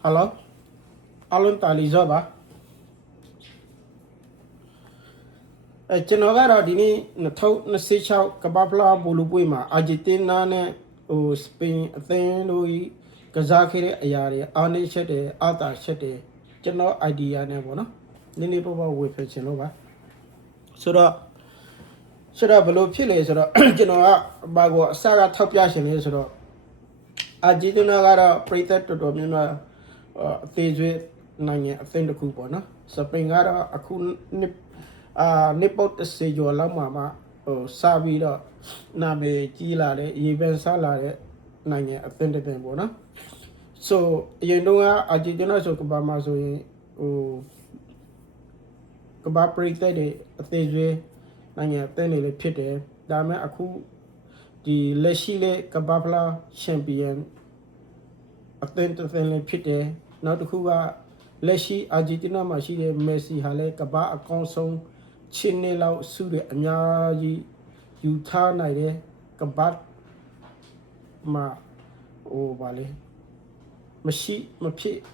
Hello, Alan Talizoba. Chenoga Dini, Nato Nasicha, Kabapla, Bulubuima, Argentina, Spain, Athen, Kazakiri, Ayari, Arne Shete, Alta Shete, Cheno idea never. Nini Papa with Chenova. So that should have below Chile, so that Genoa Bago Saga Top Yashin is so that Argentina got a prated to Domina. These nine thing the coupon, Sapingara, a cool nipple the sage or lamama, or Savida, Name, Gila, even salad, nine offended them, bona. So, you know, Argentina so Kabama so Kabaprated a these nine offended pity, Dame Aku, the Leshile Kabapla champion, offended pity. Not who are Leshi Argentina Machine Messi Hale Kaba a console Chinelo Sudi Anyaji Utah Nide Kabat Ma O Valley Mashi Mapi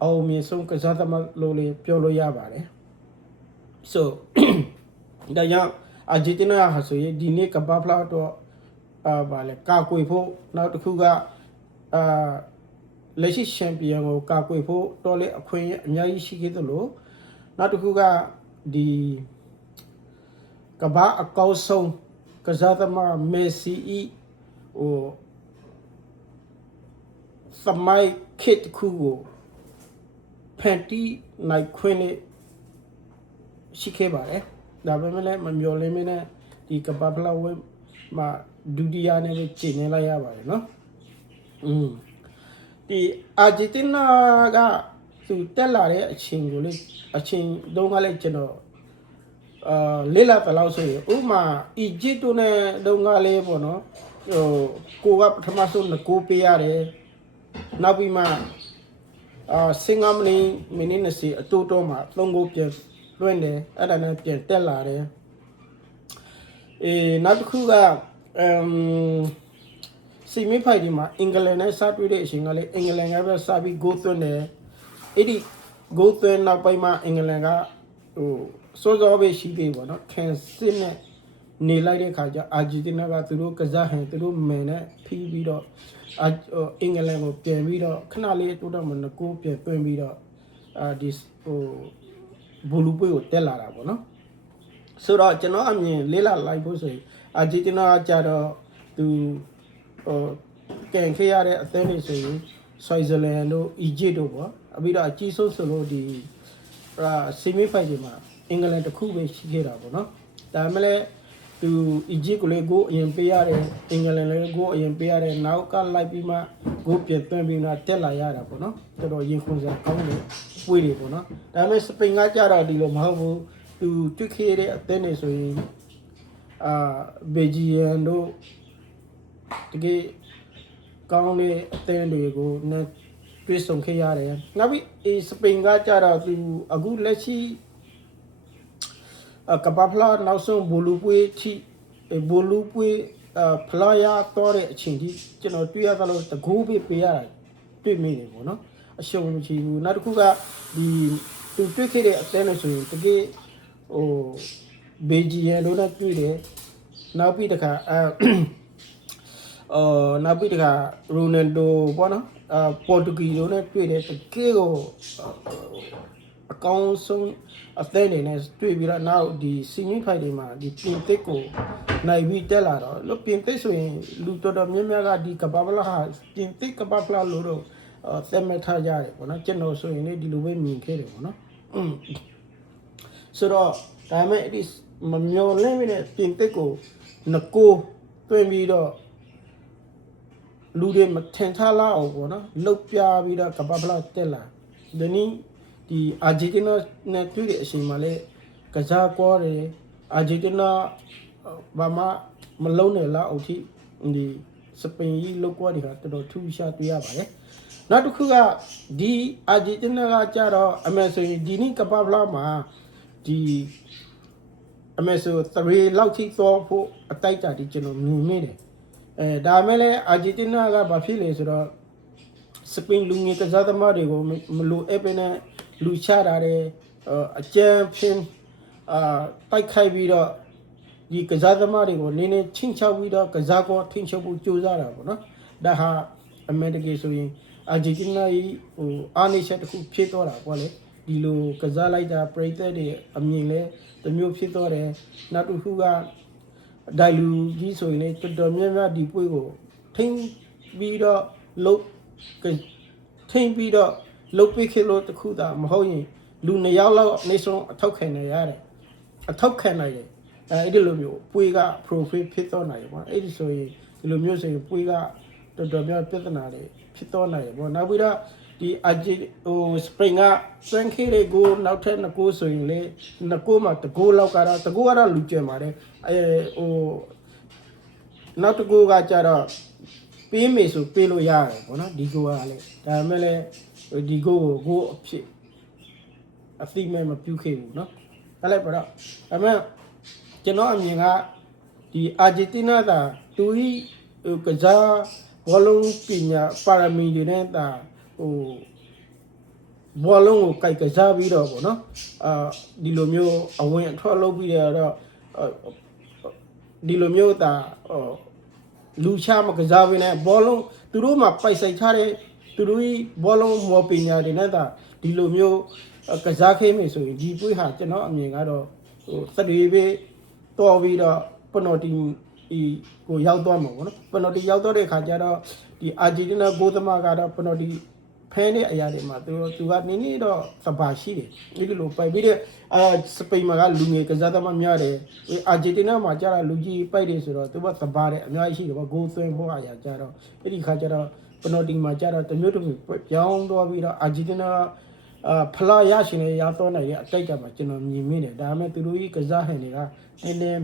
Oh me some Kazatama Loli Piolo Yabare. So the young Argentina has a Dini Kabapla to Vale Kakuipo, not who got Leshi champion or Kakuipo, Tole, a queen, Nyayishikitolo, not who got the Kaba a Kauso, Kazatama, Messi, or Samai Kit Kugo, Panty, Night Queen, Shikeba, Dabamele, Mamiolemina, the Kabapla, Ma Dudiane, Chinela Yaba, no? The Argentina got to tell a ching, a ching, don't let you know. Lila Palauso, Uma, Egyptune, don't gale, bono, go up Tamasun, the Copiare, Nabima, Singamni, Meninasi, a Totoma, Longo Pier, Luende, Adana Pier, Tellare, Nabukuga, See me Padima, England, I start with England, ever Sabi go to there. Eddie go to now by my England. So the way she gave one, can sing Nila Kaja, Argentina to do Kazahan to do Mene, P. Vido, England or Pian Vido, Canale to them on the go Pian Vido, this Bulubu Tella. So that you know, I mean, Lila like say, Argentina Jado to can clear a thing is Switzerland, Egypt over. A bit of Jesus solo the semi Fajima, England to Kuba Shigera, no? Tamale to Egypt go in PR, England go in PR, now can like Bima go Pietambina Tella Yara, no? To Yakuza County, Willie, no? Tamale Spring Ajara de Lomaho to care a tennis in Beji and to get County 10 days ago, net Prison Kayare. Now is Spring Gachara to a good lechi a Kapapla, now some Bulupwe, a Bulupwe, Playa, Torre, Chindy, you know, 2 years the Gobi Pia, 2 million, no? A show which you not Kuga, the to take it at tennis to get oh Beji and Dona Tude, now be the car. Nabita Ronaldo, Bona, Portuguese, don't treat it, Kego, a council of then as to be now the singing Padima, the Pinteco, Naivi Tella, look Pinteso in Luto de Mimaga di Cabala has, Pintek Cabala Luro, Themetaja, when I can also in a Diluwe mean Kero, so I made this Mamio Lemon Pinteco, Nako, 20 Lude Matentala or Bona, Lopia Vida Cababla Tella. The knee, the Argentina Naturi Simale, Kazaquare, Argentina Bama Malone La Oti, in the Spain Loquadica to 2 shot we have. Not to Kuga, the Argentina Jaro, Amazo, Dini Cababla Ma, the Amazo 3 Lauti Thor, a tight addition of New Made. Damele Argentina got Bafile, စပိန်လူငယ်ကစားသမားတွေကိုမလိုအပ်ပဲနဲ့လူချတာတယ်အကျန်းဖင်းတိုက်ခိုက်ပြီးတော့ဒီကစားသမားတွေကိုနည်းနည်းချင်းချောက်ပြီးတော့ကစားကောထင်းချုပ်ဖို့ကြိုးစားတာပေါ့နော်ဒါဟာအမေရိကန်ဆိုရင်အာဂျင်တီးနားကြီးအာနေချက်တစ်ခုဖြစ်သွားတာပေါ့လေဒီလိုကစားလိုက်တာပရိသတ်တွေအမြင်လဲတစ်မျိုးဖြစ်သွားတယ်နောက်တစ်ခုကဒိုင်လူကြီးဆိုရင်လည်းတော်များများဒီပွဲကိုထိန်းပြီးတော့လုတ်ထိန်းပြီးတော့လုတ်ပိခေလို့တခုသာမဟုတ်ရင်လူ2ယောက်လောက်နေဆုံးအထောက်ခံနေရတယ်အထောက်ခံနိုင်တယ်အဲ့ဒီလိုမျိုးပွေးက profit ဖြစ်တော့နိုင်တယ်ပေါ့အဲ့ဒီဆိုရင်ဒီလိုမျိုးဆိုရင်ပွေးကတော်များပြဿနာတွေဖြစ်တော့နိုင်တယ်ပေါ့နောက်ပြီးတော့ဒီအဂျီစပရင်ကစန်ခေလေးကိုနောက်ထပ်2ကိုဆိုရင်လေ2ကိုမှ1ကိုလောက်ကတော့1ကိုကတော့လူကျန်ပါတယ်နောက်1ကိုကကြတော့ပေးမေဆိုပေးလို့ရတယ်ပေါ့နော်ဒီကိုကလည်းဒါပေမဲ့လည်းဒီကိုအဖြစ်အသိမဲ့မပြုခဲ့ဘူးเนาะအဲ့လိုက်ပါတော့ဒါပေမဲ့ကျွန်တော်အမြင်ကဒီအာဂျင်တီးနားကတူကြီးကစားဘောလုံးပညာပါရမီတွေနဲ့တာဘောလုံးကိုကြိုက်ကစားပြီးတော့ပေါ့နော်ဒီလိုမျိုးအဝင်အထွက်လုပ်ပြီးတော့ဒီလိုမျိုးတာလူချမကစားဘဲနဲ့ဘောလုံးသူတို့မှာပိုက်ဆိုင်ထားတဲ့သူတို့ကြီးဘောလုံးမော်ပညာတွေနဲ့တာဒီလိုမျိုးကစားခဲမယ်ဆိုရင်ဒီပွဲဟာကျွန်တော်အမြင်ကတော့စတွေပဲတော်ပြီးတော့ပနော်တီကိုရောက်သွားမှာပေါ့နော်ပနော်တီရောက်တော့တဲ့ခါကျတော့ဒီအာဂျင်တီးနားဂိုးသမားကတော့ပနော်တီဖဲတဲ့အရာတွေမှာသူကနည်းနည်းတော့စပါရှိတယ်ဒီလိုပိုက်ပြီးတဲ့စပိန်မှာကလူငယ်ကစားသမားများတယ်အာဂျင်တီးနားမှာကျတော့လူကြီးပိုက်တယ်ဆိုတော့သူကစပါတဲ့အများကြီးရှိတယ်ပေါ့ဂိုးသွင်းဖို့အရာကျတော့အဲ့ဒီခါကျတော့ပနော်တီမှာကျတော့တမျိုးပြောင်းသွားပြီးတော့အာဂျင်တီးနားဖလာရရှင်နဲ့ရောက်တော့နိုင်တဲ့အတိုက်ကမှာကျွန်တော်မြင်မိတယ်ဒါပေမဲ့သူတို့ကြီးကစားဟန်တွေကနည်းနည်း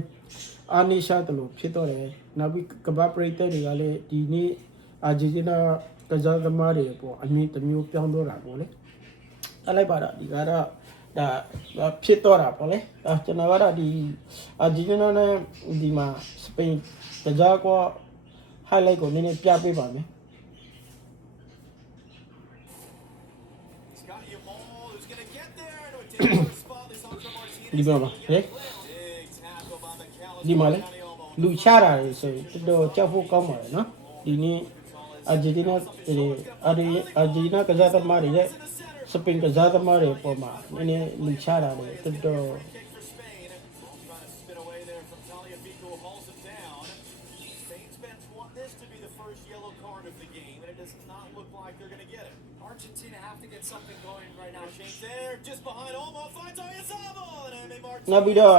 အာနီရှာတလို့ဖြစ်တော့တယ်နောက်ပြီးကဘာပရိသတ်တွေကလည်းဒီနေ့အာဂျင်တီးနားကစားသမားတွေပေါ့အမြင်တစ်မျိုးပြောင်းတော့တာပေါ့လေအဲ့လိုက်ပါတော့ဒီကတော့ဒါဖြစ်တော့တာပေါ့လေကျွန်တော်ကတော့ဒီအာဂျင်တီးနားနဲ့ဒီမှာစပိန်ကစားကော highlight ကိုနည်းနည်းပြပေးပါမယ်ဒီမှာပါဟဲ့ဒီမှာလေလူချတာလေဆိုတော့ကြောက်ဖို့ကောင်းပါလေနော်ဒီနေ့အာဂျင်တီးနားအာဂျင်တီးနားကစားသမားတွေနဲ့စပိန်ကစားသမားတွေပေါ်မှာနည်းနည်းလူချတာလေတော် Argentina have to get something going right now. Shane there, just behind Olmo, finds Oyarzabal, and Eme Martinez. နောက်ပြီးတော့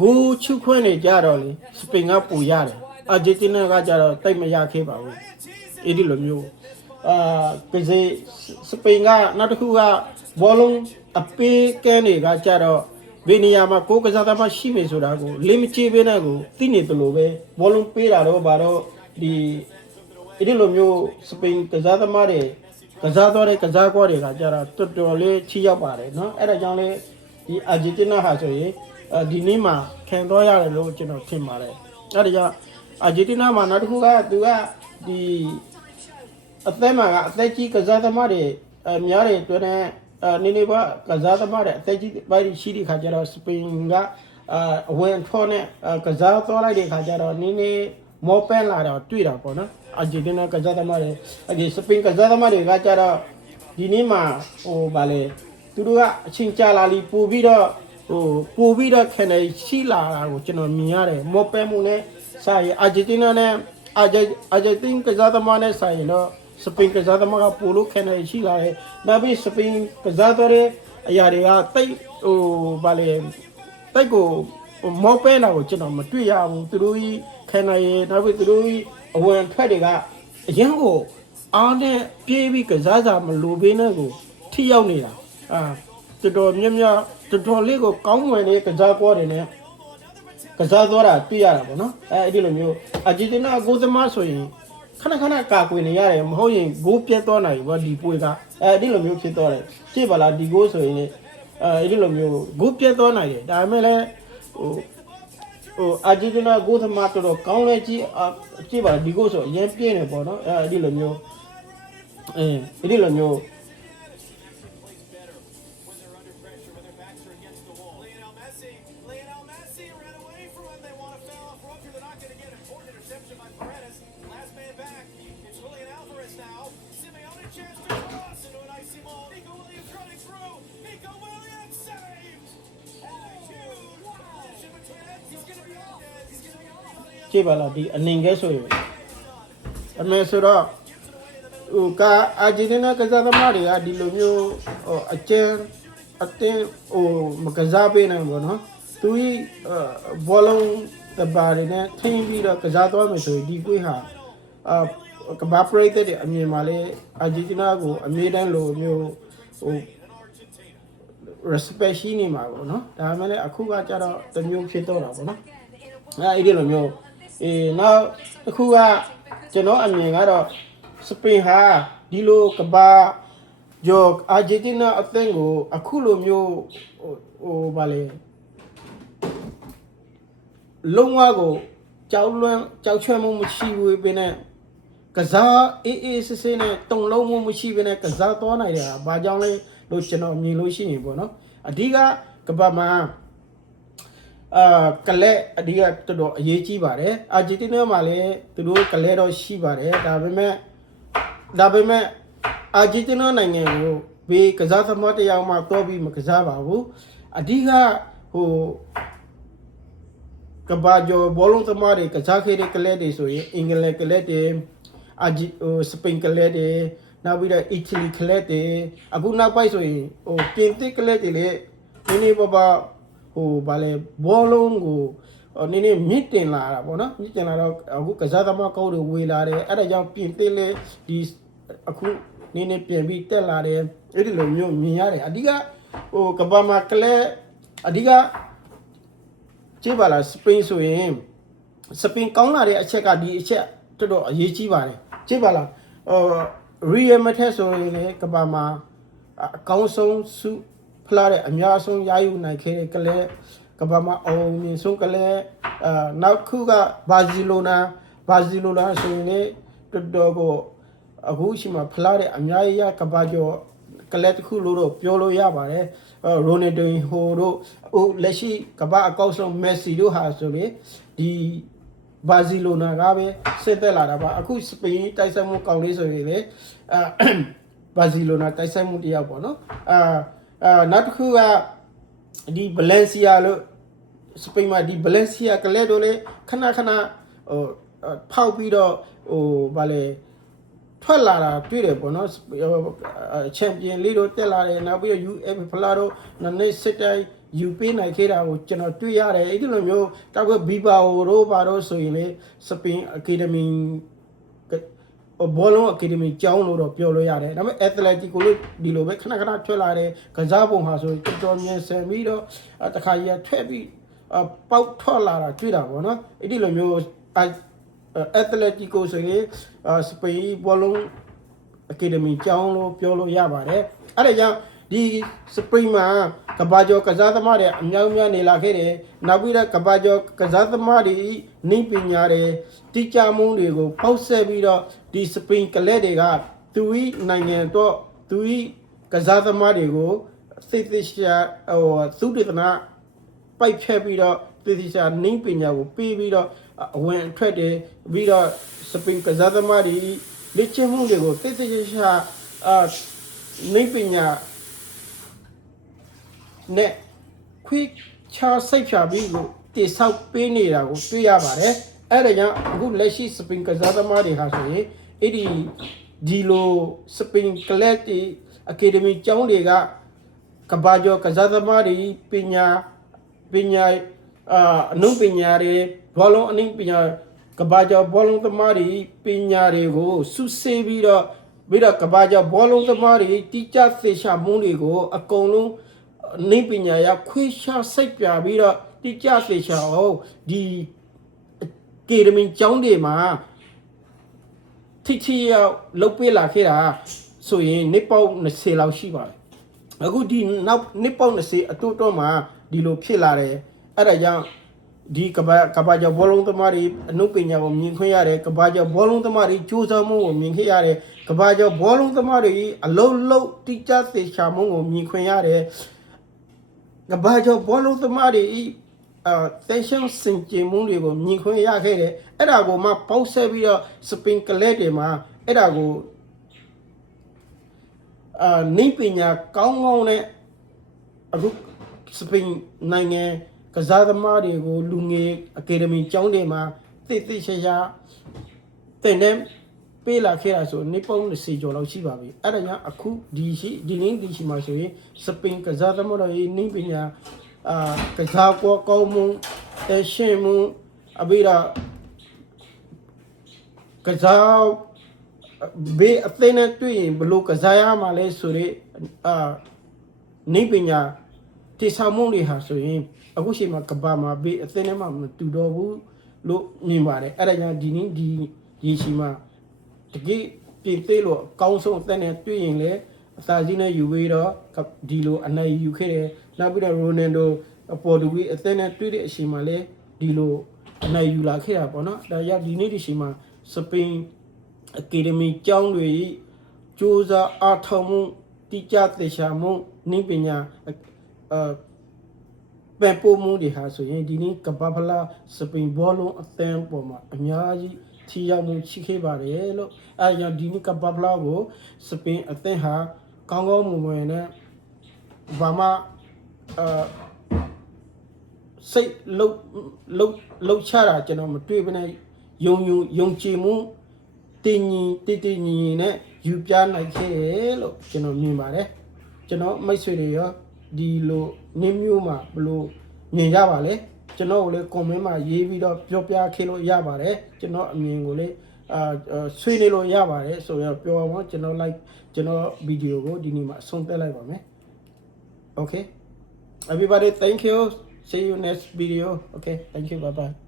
ဂိုးချူခွင့်နေကြတော့လေစပိန်ကပူရတယ်အာဂျင်တီးနားကကြတော့တိတ်မရခဲ့ပါဘူးအဲ့ဒီလိုမျိုးကစားစပိန်ကနောက်တစ်ခုကဘောလုံးအပေးကန်းတွေကကြတော့ဘယ်နေရာမှာကိုယ်ကစားသမားရှိမယ်ဆိုတာကိုလင်းမချေပေးနဲ့ကိုသိနေတယ်လို့ပဲဘောလုံးပေးတာတော့ဘာတော့ဒီအဲ့ဒီလိုမျိုးစပိန်ကစားသမားတွေကစားသွားတဲ့ကစားကွာတွေကကြတော့တော်တော်လေးချီရောက်ပါတယ်เนาะအဲ့ဒါကြောင့်လေဒီအာဂျင်တီးနားဟာဆိုရင်ဒီနေ့မှာခံသွားရတယ်လို့ကျွန်တော်ထင်ပါတယ်အဲ့ဒါကြောင့်အာဂျင်တီးနားမှာနောက်တစ်ခုကသူကဒီအသက်မှာကအသက်ကြီးကစားသမားတွေများတယ်တွင်နေနေပါကစားသမားတွေအသက်ကြီးပိုင်းရှိတဲ့ခါကျတော့စပိန်ကအဝင်ထောနဲ့ကစားသွားလိုက်တဲ့ခါကျတော့နည်းနည်းမောပန်းလာတော့တွေ့တာပေါ့နော်အာဂျင်တီးနားကစားသမားတွေအဲဒီစပိန်ကစားသမားတွေကကြတော့ဒီနေ့မှာဗာလေသူတို့ကအချင်းကြာလာလီပို့ပြီးတော့ခံနေရှိလာတာကိုကျွန်တော်မြင်ရတယ်မောပန်းမှုနဲ့ဆိုင်အာဂျင်တီးနားနဲ့အာဂျင်တီးကစားသမားနဲ့ဆိုင်တော့စပိန်ကစားသမားကပိုလို့ခံနေရှိလာတယ်နောက်ပြီးစပိန်ကစားတဲ့အရာတွေကတိတ်ဗာလေတိတ်ကိုမောပန်းတာကိုကျွန်တော်မတွေ့ရဘူးသူတို့ကြီးခံနေနောက်ပြီးသူတို့ကြီးအဝင်ထွက်တွေကအရင်ကိုအားနဲ့ပြေးပြီးကစားစာမလိုပေးနဲ့ကိုထိရောက်နေတာတော်တော်များများတော်တော်လေးကိုကောင်းဝင်တဲ့ကစားကွာတွေနဲ့ကစားသွားတာတွေ့ရတာပေါ့နော်အဲ့ဒီလိုမျိုးအာဂျင်တီးနားဂိုးသမားဆိုရင်ခဏကာကွယ်နေရတယ်မဟုတ်ရင်ဂိုးပြတ်သွားနိုင်ဘူးဒီပွဲကအဲ့ဒီလိုမျိုးဖြစ်သွားတယ်ကြည့်ပါလားဒီဂိုးဆိုရင်အဲ့ဒီလိုမျိုးဂိုးပြတ်သွားနိုင်တယ်ဒါပေမဲ့လည်းအာဂျင်တီးနားဂိုးသမားတော်တော်ကောင်းလဲကြည့်ပါဒီဂိုးဆိုအရင်ပြင်းနေပေါ့နော်အဲ့ဒီလိုမျိုး ဒီလိုမျိုး plays better when they're under pressure, when their backs are against the wall. Lionel Messi ran away from him. They want to foul off Roger. They're not going to get an important interception by Paredes. Last man back. It's Julian Alvarez now. Simeone chance to cross into an icy ball. Nico Williams running through. Nico Williams saved. And a huge collision between Hernandez. He's going to be on dead. He's going to be on the ကြည့်ပါလားဒီအနေငယ်ဆိုရင်အမေဆိုတော့ဟိုကအာဂျင်တီးနားကစားသမားတွေကဒီလိုမျိုးဟိုအကျဉ်အတင်းဟိုမကစားပေးနိုင်ဘူးနော်သူကြီးဘောလုံးတပါးတွေနဲ့ထိန်းပြီးတော့ကစားသွားမယ်ဆိုရင်ဒီကွေးဟာကဘာပရိသတ်တွေအမြင်မှာလဲအာဂျင်တီးနားကိုအမြဲတမ်းလိုမျိုးဟို respect ရှိနေမှာပေါ့နော်ဒါပေမဲ့လည်းအခုကကြတော့တမျိုးဖြစ်တော့တာပေါ့နော်အဲ့ဒီလိုမျိုးနောက်တစ်ခုကကျွန်တော်အမြင်ကတော့စပိန်ဟာဒီလိုကဘာဂျော့အာဂျင်တီးနားအသင်းကိုအခုလိုမျိုးဟိုဗာလေလုံးဝကိုကြောက်ချွဲမှုမရှိဘူးပဲနဲ့ကစားအေးစစ်စစ်နဲ့တုံလုံးမှုမရှိဘဲနဲ့ကစားသွားနိုင်တယ်။ဘာကြောင့်လဲလို့ကျွန်တော်မြင်လို့ရှိရင်ပေါ့နော်။အဓိကကဘာမှာကလက်အဓိကတော်တော်အရေးကြီးပါတယ်။အာဂျင်တီးနားမှာလည်းသူတို့ကလက်တော့ရှိပါတယ်။ဒါပေမဲ့အာဂျင်တီးနားနိုင်ငံကိုဘေးကစားသမားတယောက်မှတော့ပြီးမကစားပါဘူး။အဓိကဟိုကဘာကျော်ဘောလုံးသမားတွေကစားခဲ့တဲ့ကလက်တွေဆိုရင်အင်္ဂလန်ကလက်တွေစပိန်ကလက်တွေနောက်ပြီးတော့အီတလီကလက်တွေအခုနောက်ပိုင်းဆိုရင်ဟိုပြင်သစ်ကလက်တွေလေနည်းနည်းပါးဟိုဗာလဲဘောလုံးကိုနည်းနည်းမြင့်တင်လာတာပေါ့နော်မြင့်တင်လာတော့အခုကစားသမားကောင်းတွေဝေလာတယ်အဲ့ဒါကြောင့်ပြင်သစ်လေဒီအခုနည်းနည်းပြင်ပြီးတက်လာတယ်အဲ့ဒီလိုမျိုးမြင်ရတယ်အဓိကဟိုကဘာမှာကလက်အဓိကကြည့်ပါလားစပိန်ဆိုရင်စပိန်ကောင်းလာတဲ့အချက်ကဒီအချက်တော်တော်အရေးကြီးပါတယ်ကြည့်ပါလားရီယယ်မက်တက်ဆိုရင်လည်းကဘာမှာအကောင်းဆုံးစုဖလာတဲ့အများဆုံးရယူနိုင်ခဲ့တဲ့ကလေးကဘာမှာအောင်မြင်ဆုံးကလေးနောက်ခုကဘာစီလိုနာဆိုရင်လည်းတော်တော်ကိုအခုရှိမှဖလာတဲ့အများကြီးရကဘာကျော်ကလေးတစ်ခုလို့တော့ပြောလို့ရပါတယ်ရိုနယ်ဒိုဟိုတို့လက်ရှိကဘာအကောက်ဆုံးမက်ဆီတို့ဟာဆိုလေဒီဘာစီလိုနာကပဲဆက်သက်လာတာပါအခုစပိန်တိုက်ဆိုင်မှုကောင်းလေးဆိုရင်လေဘာစီလိုနာတိုက်ဆိုင်မှုတယောက်ပေါ့နော်နောက်တစ်ခုကဒီဗလန်စီယာလို့စပိန်မှာဒီဗလန်စီယာကလေးတို့လေခဏဟိုဖောက်ပြီးတော့ဟိုဗာလေထွက်လာတာတွေ့တယ်ပေါ့နော်ချန်ပီယံလိတို့တက်လာတယ်နောက်ပြီးတော့ UF ဖလာတို့နည်းနည်းစစ်တိုင်းယူပေးနိုင်ခဲ့တာကိုကျွန်တော်တွေ့ရတယ်အဲ့ဒီလိုမျိုးတောက်ကဘီဘာအိုတို့ဘာတို့ဆိုရင်လေစပိန်အကယ်ဒမီဘောလုံးအကယ်ဒမီကျောင်းလို့တော့ပြောလို့ရတယ်ဒါပေမဲ့အက်သလက်တီကိုလို့ဒီလိုပဲခဏထွက်လာတယ်ကစားပုံဟာဆိုတော်တော်မြင်ဆန်ပြီးတော့တခါကြီးထွက်ပြီးပေါက်ထွက်လာတာတွေ့တာပေါ့နော်အဲ့ဒီလိုမျိုးအက်သလက်တီကိုဆိုရင်စပိန်ဘောလုံးအကယ်ဒမီကျောင်းလို့ပြောလို့ရပါတယ်အဲ့ဒါကြောင့်ဒီစပရိမှာကဘာကျော်ကစားသမားတွေအများကြီးနေလာခဲ့တယ်နောက်ပြီးတော့ကဘာကျော်ကစားသမားတွေနှိပညာတွေတိကျမှုတွေကိုဖောက်ဆက်ပြီးတော့ဒီစပရိကလက်တွေကသူဤနိုင်ငံတော့သူဤကစားသမားတွေကိုသိသိရှာသုတေသနပိုက်ဖြတ်ပြီးတော့သိသိရှာနှိပညာကိုပေးပြီးတော့အဝင်အထွက်တွေပြီးတော့စပရိကစားသမားတွေလေ့ကျင့်မှုတွေကိုသိသိရှာနှိပညာနဲ့ခွေးချစိတ်ဖြာပြီးကိုတိဆောက်ပေးနေတာကိုတွေ့ရပါတယ်အဲ့ဒါကြောင့်အခုလက်ရှိစပင်ကစားသမားတွေဟာဆိုရင်အဲ့ဒီလိုစပင်ကလပ်တီအကယ်ဒမီကျောင်းတွေကကဘာကျော်ကစားသမားတွေပညာအနုပညာတွေဘောလုံးအနုပညာကဘာကျော်ဘောလုံးသမားတွေပညာတွေကိုစုဆေးပြီးတော့ကဘာကျော်ဘောလုံးသမားတွေတိကျသေချာမှုတွေကိုအကုန်လုံးနေပညာရခွေးရှာစိတ်ပြပြီးတော့တိကျသေချာအောင်ဒီကေရမင်ကျောင်းတွေမှာထိရောက်လုတ်ပေးလာခဲ့တာဆိုရင်နှစ်ပေါင်း20လောက်ရှိပါတယ်အခုဒီနောက်နှစ်ပေါင်း20အတူတော့မှာဒီလိုဖြစ်လာတယ်အဲ့ဒါကြောင့်ဒီကဘာကျော်ဘောလုံးသမားတွေအနုပညာကိုမြင်ခွင့်ရတယ်ကဘာကျော်ဘောလုံးသမားတွေစူးစမ်းမှုကိုမြင်ခဲ့ရတယ် ကဘာကျော်ဘောလုံးသမားတွေအလုံးလုံးတိကျသေချာမှုကိုမြင်ခွင့်ရတယ်ကဘာကျော်ဘောလုံးသမားတွေတက်ရှင်းစင်ကြမှုတွေကိုမြင်ခွင့်ရခဲ့တယ်အဲ့ဒါကိုမှပေါက်ဆက်ပြီးတော့စပင်ကလက်တွေမှာအဲ့ဒါကိုနေပညာကောင်းကောင်းနဲ့အခုစပင်နိုင်ငံကစားသမားတွေကိုလူငယ်အကယ်ဒမီကျောင်းတွေမှာသိသိချာချာတင်နေပေးလာခဲ့တာဆိုနေပုံ30ကျော်လောက်ရှိပါပြီအဲ့ဒါကြောင့်အခုဒီရှိမှာဆိုရင်စပင်ကစားသမားတွေနေပညာကစားကောင်းမှုတရှင်းမှုအဘိဓာကစားဘေးအသိနဲ့တွေ့ရင်ဘလို့ကစားရမှာလဲဆိုရဲနေပညာတိဆာမှုတွေဟာဆိုရင်အခုချိန်မှာကဘာမှာဘေးအသိနဲ့မှမတူတော့ဘူးလို့မြင်ပါတယ်အဲ့ဒါကြောင့်ဒီရှိမှာတကယ်ပြင်သေးလို့အကောင်းဆုံးအသက်နဲ့တွေ့ရင်လေအသာကြီးနဲ့ယူပြီးတော့ဒီလိုအနိုင်ယူခဲ့တယ်နောက်ပြီးတော့ရိုနယ်ဒိုပေါ်တူဂီအသက်နဲ့တွေ့တဲ့အချိန်မှာလေဒီလိုအနိုင်ယူလာခဲ့တာပေါ့နော်ဒါကြောင့်ဒီနေ့ဒီချိန်မှာစပင်အကယ်ဒမီကျောင်းတွေစူးစမ်းအားထုတ်မှုတိကျသေချာမှုနိပညာပယ်ပို့မှုတွေဟာဆိုရင်ဒီနေ့ကပဖလာစပင်ဘောလုံးအသင်းပေါ်မှာအများကြီးထိရောက်မှုရှိခဲ့ပါတယ်လို့အဲကြောင့်ဒီနေ့ကပဖလာကိုစပင်အသင်းဟာကောင်းကောင်းမွန်မွန်နဲ့ဘာမှစိတ်လှုပ်ချတာကျွန်တော်မတွေ့ဘဲနဲ့ယုံကြည်မှုတင်းညီနဲ့ယူပြနိုင်ခဲ့လို့ကျွန်တော်မြင်ပါတယ်ကျွန်တော်မိတ်ဆွေတွေရောဒီလိုနင်းမျိုးမှာဘလို့မြင်ကြပါလဲကျွန်တော်ကိုလည်း comment မှာရေးပြီးတော့ပြောပြခဲ့လို့ရပါတယ်ကျွန်တော်အမြင်ကိုလည်းဆွေးနွေးလို့ရပါတယ်ဆိုတော့ပြောပါကျွန်တော် like ကျွန်တော်ဗီဒီယိုကိုဒီနေ့မှာဆုံးသက်လိုက်ပါမယ် okay everybody thank you see you next video okay thank you bye bye